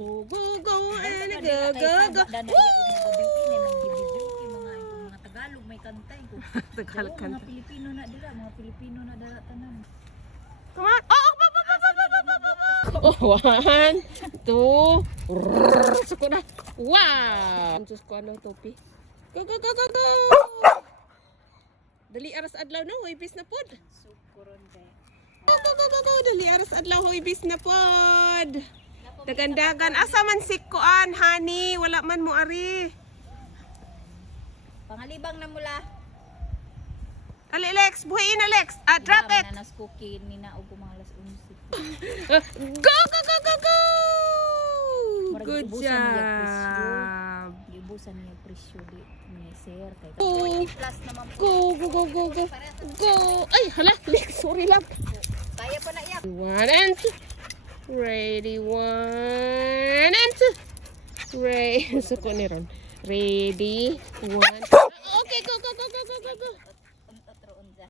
Go, go, go, and go, go, go. Mga Tagalog may kantay ko. Tagalog Mga kanta. Pilipino na dira, mga Pilipino na dira tanan. Come on. Oh, 1, 2. Suko na. Wow. Diyos ko, ano, topi. Go, go, go, go, go. Dali aras adlaw no, ibis na pod. Sukuron kay. Go, go, go, go, go. Dali aras adlaw, ibis na pod. Dagandagan. Asa man sikuan, honey. Wala man mo ari. Pangalibang na mula. Ali, Alex. Buhayin, Alex. Drop it. Nanas cookie ni na og mga alas 11. Go, go, go, go, go. Murag Good ibusan niya job. Gibusan niya presyo di ni sir kay Go. 20 plus naman po. Go, go, go, go, go. Go. Ay, hala. Alex, sorry lang. Kaya pa na iya. 1 and 2. Ready, 1 and 2. Ready. Suko ni Ron. Ready, 1.